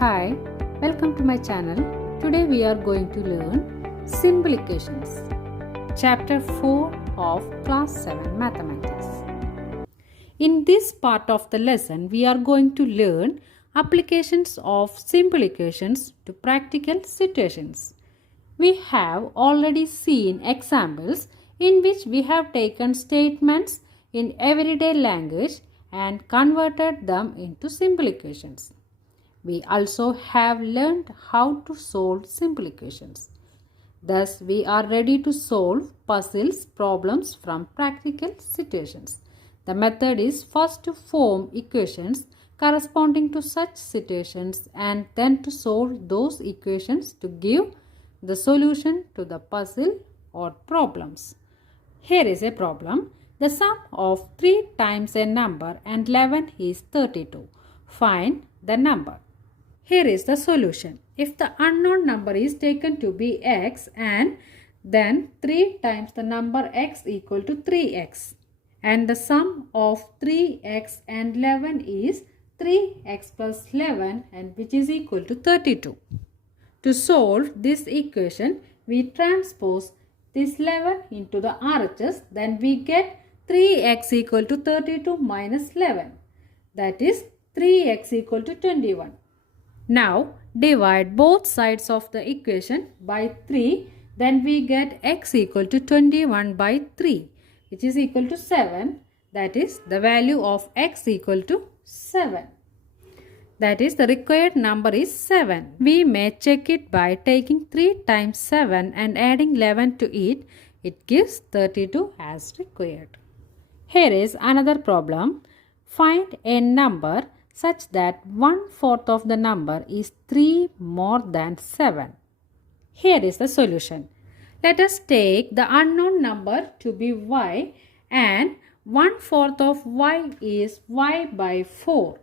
Hi, welcome to my channel. Today we are going to learn simple equations, chapter 4 of class 7 mathematics. In this part of the lesson, we are going to learn applications of simple equations to practical situations. We have already seen examples in which we have taken statements in everyday language and converted them into simple equations. We also have learned how to solve simple equations. Thus, we are ready to solve puzzles problems from practical situations. The method is first to form equations corresponding to such situations and then to solve those equations to give the solution to the puzzle or problems. Here is a problem. The sum of 3 times a number and 11 is 32. Find the number. Here is the solution. If the unknown number is taken to be x and then 3 times the number x equal to 3x and the sum of 3x and 11 is 3x plus 11 and which is equal to 32. To solve this equation, we transpose this 11 into the RHS, then we get 3x equal to 32 minus 11, that is 3x equal to 21. Now divide both sides of the equation by 3, then we get x equal to 21 by 3 which is equal to 7, that is the value of x equal to 7. That is the required number is 7. We may check it by taking 3 times 7 and adding 11 to it. It gives 32 as required. Here is another problem. Find a number such that 1/4 of the number is 3 more than 7. Here is the solution. Let us take the unknown number to be y and 1/4 of y is y by 4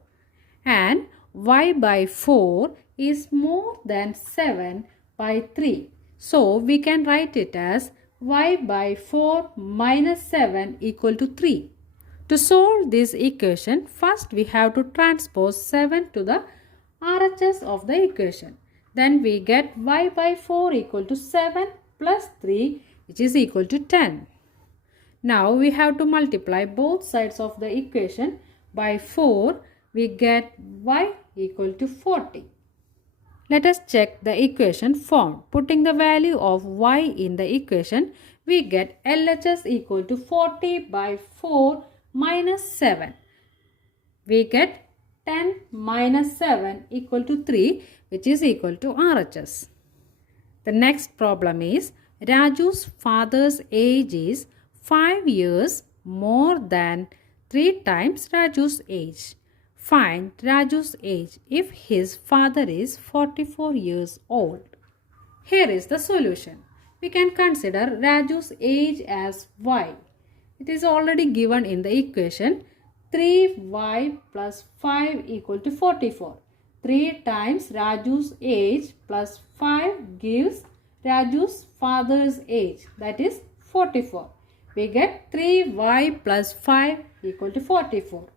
and y by 4 is more than 7 by 3. So we can write it as y by 4 minus 7 equal to 3. To solve this equation, first we have to transpose 7 to the RHS of the equation. Then we get y by 4 equal to 7 plus 3 which is equal to 10. Now we have to multiply both sides of the equation by 4. We get y equal to 40. Let us check the equation formed. Putting the value of y in the equation, we get LHS equal to 40 by 4 minus 7. We get 10 minus 7 equal to 3 which is equal to RHS. The next problem is Raju's father's age is 5 years more than 3 times Raju's age. Find Raju's age if his father is 44 years old. Here is the solution. We can consider Raju's age as y. It is already given in the equation 3y plus 5 equal to 44. 3 times Raju's age plus 5 gives Raju's father's age, that is 44. We get 3y plus 5 equal to 44.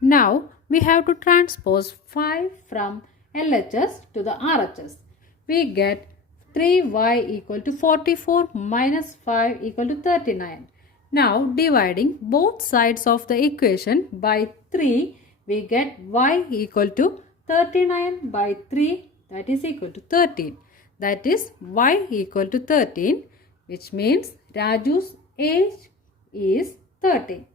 Now we have to transpose 5 from LHS to the RHS. We get 3y equal to 44 minus 5 equal to 39. Now dividing both sides of the equation by 3, we get y equal to 39 by 3 that is equal to 13. That is y equal to 13 which means Raju's age is 13.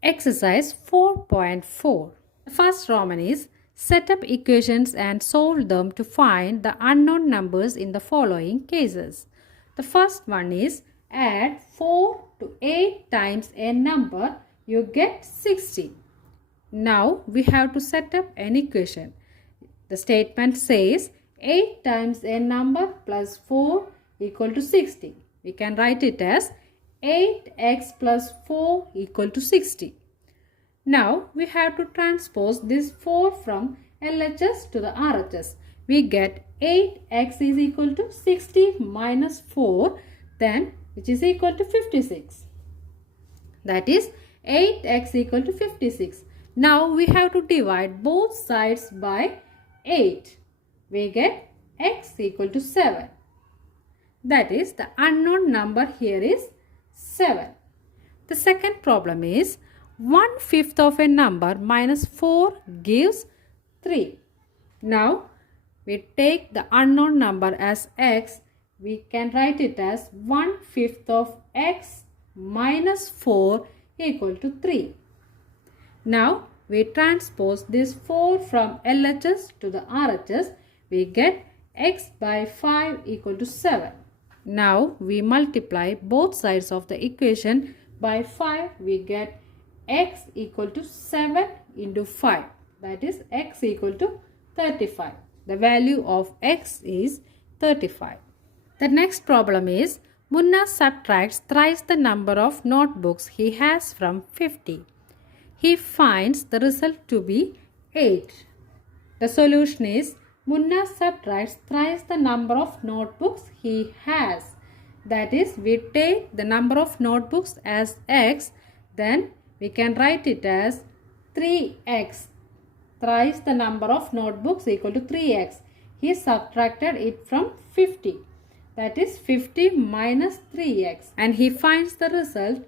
Exercise 4.4. The first Roman is set up equations and solve them to find the unknown numbers in the following cases. The first one is add 4 to 8 times a number, you get 60. Now we have to set up an equation. The statement says 8 times a number plus 4 equal to 60. We can write it as 8x plus 4 equal to 60. Now we have to transpose this 4 from LHS to the RHS. We get 8x is equal to 60 minus 4 then which is equal to 56. That is 8x equal to 56. Now we have to divide both sides by 8. We get x equal to 7. That is, the unknown number here is 7. The second problem is 1/5 of a number minus 4 gives 3. Now, we take the unknown number as x. We can write it as 1/5 of x minus 4 equal to 3. Now, we transpose this 4 from LHS to the RHS. We get x by 5 equal to 7. Now, we multiply both sides of the equation by 5. We get x equal to 7 into 5. That is x equal to 35. The value of x is 35. The next problem is Munna subtracts thrice the number of notebooks he has from 50. He finds the result to be 8. The solution is Munna subtracts thrice the number of notebooks he has. That is, we take the number of notebooks as x, then we can write it as 3x. Thrice the number of notebooks equal to 3x. He subtracted it from 50. That is 50 minus 3x. And he finds the result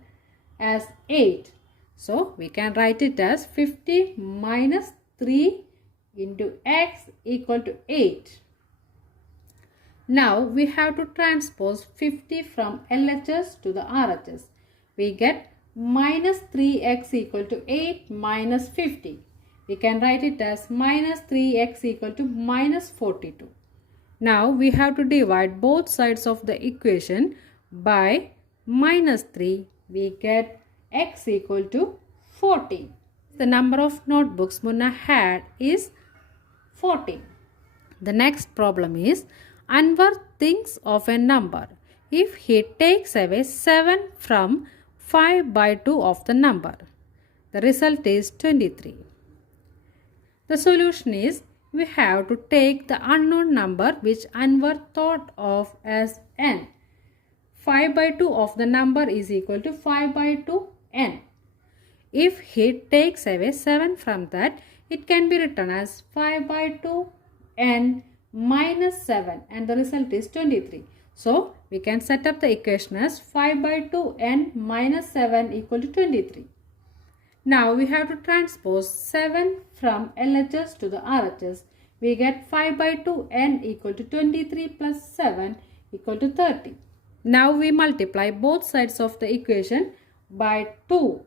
as 8. So, we can write it as 50 minus 3 into x equal to 8. Now, we have to transpose 50 from LHS to the RHS. We get minus 3x equal to 8 minus 50. We can write it as minus 3x equal to minus 42. Now, we have to divide both sides of the equation by minus 3. We get x equal to 40. The number of notebooks Munna had is 40. The next problem is Anwar thinks of a number. If he takes away 7 from 5 by 2 of the number, the result is 23. The solution is we have to take the unknown number which Anwar thought of as n. 5 by 2 of the number is equal to 5 by 2 n. If he takes away 7 from that, it can be written as 5 by 2 n minus 7 and the result is 23. So, we can set up the equation as 5 by 2 n minus 7 equal to 23. Now, we have to transpose 7 from LHS to the RHS. We get 5 by 2 n equal to 23 plus 7 equal to 30. Now, we multiply both sides of the equation by 2.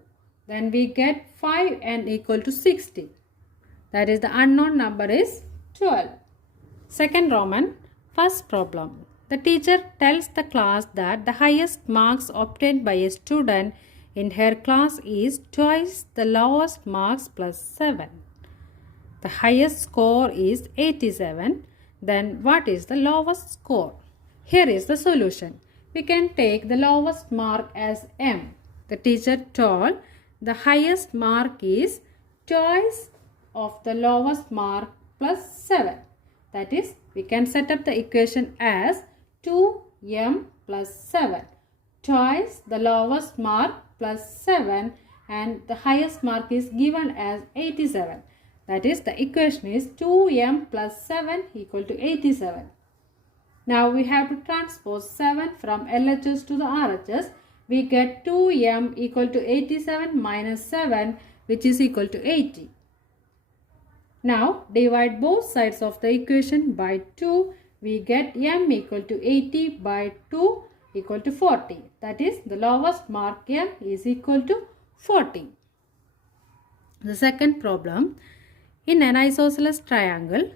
Then we get 5n equal to 60. That is, the unknown number is 12. Second Roman, first problem. The teacher tells the class that the highest marks obtained by a student in her class is twice the lowest marks plus 7. The highest score is 87. Then what is the lowest score? Here is the solution. We can take the lowest mark as m. The teacher told the highest mark is twice of the lowest mark plus 7. That is, we can set up the equation as 2m plus 7. Twice the lowest mark plus 7 and the highest mark is given as 87. That is, the equation is 2m plus 7 equal to 87. Now, we have to transpose 7 from LHS to the RHS. We get 2m equal to 87 minus 7 which is equal to 80. Now, divide both sides of the equation by 2. We get m equal to 80 by 2 equal to 40. That is, the lowest mark m is equal to 40. The second problem, in an isosceles triangle,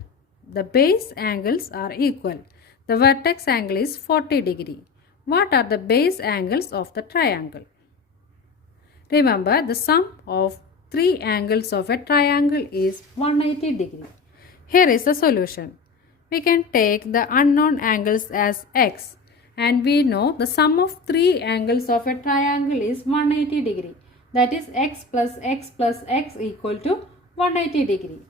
the base angles are equal. The vertex angle is 40 degree. What are the base angles of the triangle? Remember, the sum of three angles of a triangle is 180 degree. Here is the solution. We can take the unknown angles as x, and we know the sum of three angles of a triangle is 180 degree. That is, x plus x equal to 180 degree.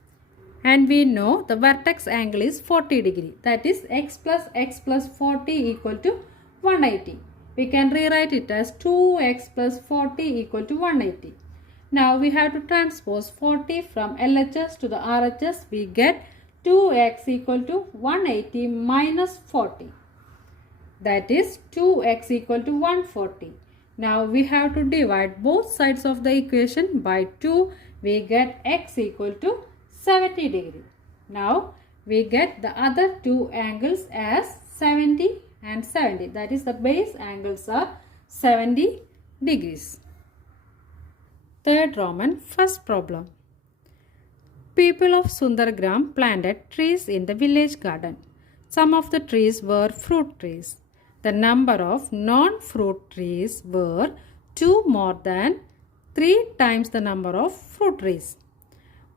And we know the vertex angle is 40 degree. That is, x plus 40 equal to 180. We can rewrite it as 2x plus 40 equal to 180. Now, we have to transpose 40 from LHS to the RHS. We get 2x equal to 180 minus 40. That is 2x equal to 140. Now we have to divide both sides of the equation by 2. We get x equal to 70 degree. Now we get the other two angles as 70 and 70. That is, the base angles are 70 degrees. Third Roman, first problem. People of Sundargram planted trees in the village garden. Some of the trees were fruit trees. The number of non-fruit trees were 2 more than 3 times the number of fruit trees.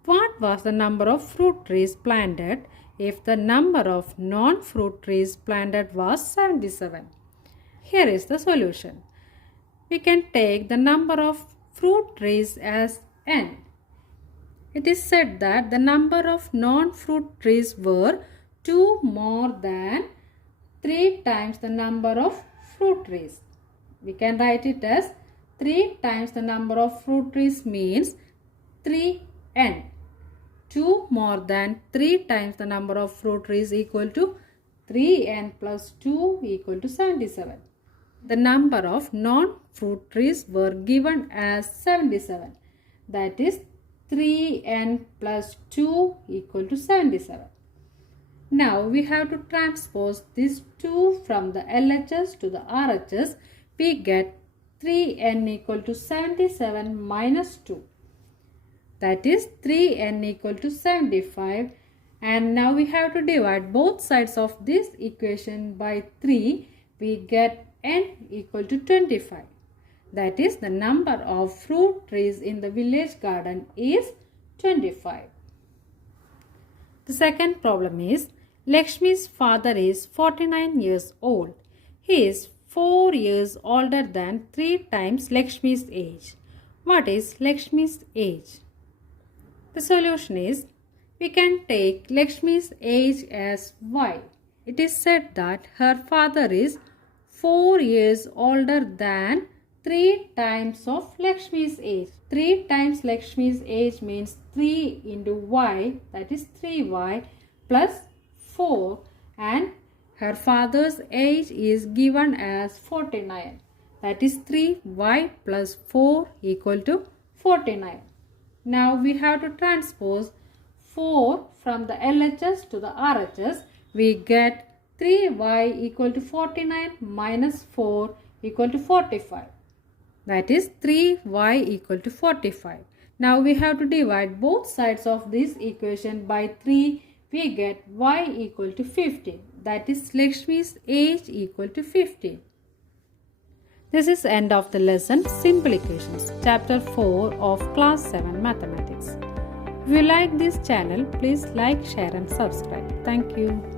What was the number of fruit trees planted if the number of non-fruit trees planted was 77? Here is the solution. We can take the number of fruit trees as n. It is said that the number of non-fruit trees were 2 more than 3 times the number of fruit trees. We can write it as 3 times the number of fruit trees means 3n. 2 more than 3 times the number of fruit trees equal to 3n plus 2 equal to 77. The number of non-fruit trees were given as 77. That is 3n plus 2 equal to 77. Now we have to transpose this 2 from the LHS to the RHS. We get 3n equal to 77 minus 2. That is 3n equal to 75. And now we have to divide both sides of this equation by 3. We get n equal to 25. That is, the number of fruit trees in the village garden is 25. The second problem is, Lakshmi's father is 49 years old. He is 4 years older than 3 times Lakshmi's age. What is Lakshmi's age? The solution is, we can take Lakshmi's age as y. It is said that her father is 4 years older than 3 times of Lakshmi's age. 3 times Lakshmi's age means 3 into y, that is 3y plus 4, and her father's age is given as 49. That is 3y plus 4 equal to 49. Now we have to transpose 4 from the LHS to the RHS. We get 3y equal to 49 minus 4 equal to 45. That is 3y equal to 45. Now we have to divide both sides of this equation by 3. We get y equal to 50. That is, Lakshmi's age equal to 50. This is end of the lesson Simple Equations, Chapter 4 of Class 7 Mathematics. If you like this channel, please like, share and subscribe. Thank you.